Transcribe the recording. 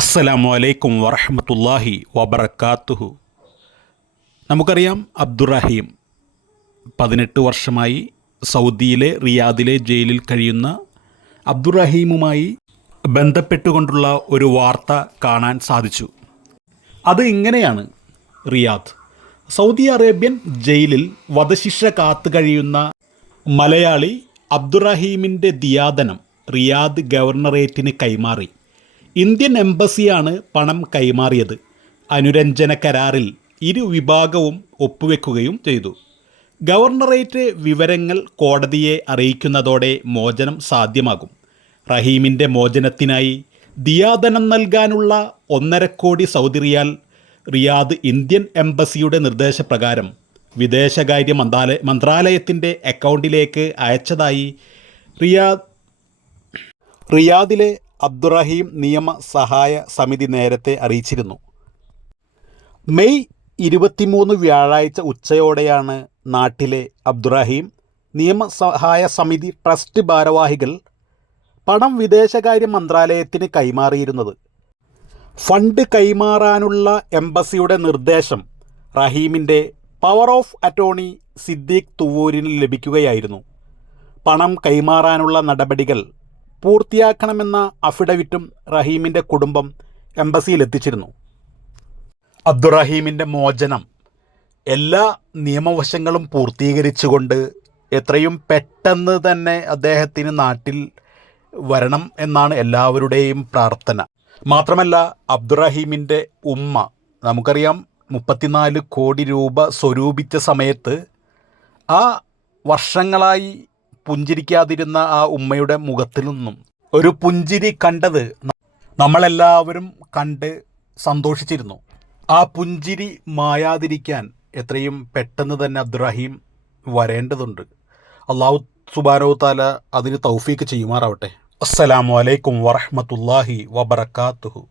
അസ്സലാമു അലൈക്കും വറഹമത്തല്ലാഹി വബർക്കാത്തുഹു നമുക്കറിയാം അബ്ദുറഹീം പതിനെട്ട് വർഷമായി സൗദിയിലെ റിയാദിലെ ജയിലിൽ കഴിയുന്ന അബ്ദുറഹീമുമായി ബന്ധപ്പെട്ടുകൊണ്ടുള്ള ഒരു വാർത്ത കാണാൻ സാധിച്ചു. അത് ഇങ്ങനെയാണ് റിയാദ്. സൗദി അറേബ്യൻ ജയിലിൽ വധശിക്ഷ കാത്തു കഴിയുന്ന മലയാളി അബ്ദുറഹീമിന്റെ ദിയാദനം റിയാദ് ഗവർണറേറ്റിന് കൈമാറി. ഇന്ത്യൻ എംബസിയാണ് പണം കൈമാറിയത്. അനുരഞ്ജന കരാറിൽ ഇരു വിഭാഗവും ഒപ്പുവെക്കുകയും ചെയ്തു. ഗവർണറേറ്റ് വിവരങ്ങൾ കോടതിയെ അറിയിക്കുന്നതോടെ മോചനം സാധ്യമാകും. റഹീമിന്റെ മോചനത്തിനായി ദിയാദനം നൽകാനുള്ള ഒന്നര കോടി സൗദി റിയാൽ റിയാദ് ഇന്ത്യൻ എംബസിയുടെ നിർദ്ദേശപ്രകാരം വിദേശകാര്യ മന്ത്രാലയ മന്ത്രാലയത്തിന്റെ അക്കൗണ്ടിലേക്ക് അയച്ചതായി റിയാദ് റിയാദിലെ അബ്ദുറഹീം നിയമ സഹായ സമിതി നേരത്തെ അറിയിച്ചിരുന്നു. മെയ് ഇരുപത്തിമൂന്ന് വ്യാഴാഴ്ച ഉച്ചയോടെയാണ് നാട്ടിലെ അബ്ദുറഹീം നിയമസഹായ സമിതി ട്രസ്റ്റ് ഭാരവാഹികൾ പണം വിദേശകാര്യ മന്ത്രാലയത്തിന് കൈമാറിയിരുന്നത്. ഫണ്ട് കൈമാറാനുള്ള എംബസിയുടെ നിർദ്ദേശം റഹീമിന്റെ പവർ ഓഫ് അറ്റോർണി സിദ്ദീഖ് തുവൂരിന് ലഭിക്കുകയായിരുന്നു. പണം കൈമാറാനുള്ള നടപടികൾ പൂർത്തിയാക്കണമെന്ന അഫിഡവിറ്റും റഹീമിന്റെ കുടുംബം എംബസിയിൽ എത്തിച്ചിരുന്നു അബ്ദുറഹീമിന്റെ മോചനം എല്ലാ നിയമവശങ്ങളും പൂർത്തീകരിച്ചുകൊണ്ട് എത്രയും പെട്ടെന്ന് തന്നെ അദ്ദേഹത്തിന് നാട്ടിൽ വരണം എന്നാണ് എല്ലാവരുടെയും പ്രാർത്ഥന. മാത്രമല്ല അബ്ദുറഹീമിന്റെ ഉമ്മ നമുക്കറിയാം മുപ്പത്തിനാല് കോടി രൂപ സ്വരൂപിച്ച സമയത്ത് ആ വർഷങ്ങളായി പുഞ്ചിരിക്കാതിരുന്ന ആ ഉമ്മയുടെ മുഖത്തിൽ നിന്നും. ഒരു പുഞ്ചിരി കണ്ടത് നമ്മളെല്ലാവരും കണ്ട് സന്തോഷിച്ചിരുന്നു. ആ പുഞ്ചിരി മായാതിരിക്കാൻ എത്രയും പെട്ടെന്ന് തന്നെ അബ്ദുറഹീം വരേണ്ടതുണ്ട്. അള്ളാഹു സുബാനോ താല അതിന് തൗഫീക്ക് ചെയ്യുമാറാവട്ടെ. അസ്സലാമു അലൈക്കും വറഹമത്തല്ലാഹി വബർക്കാത്തുഹു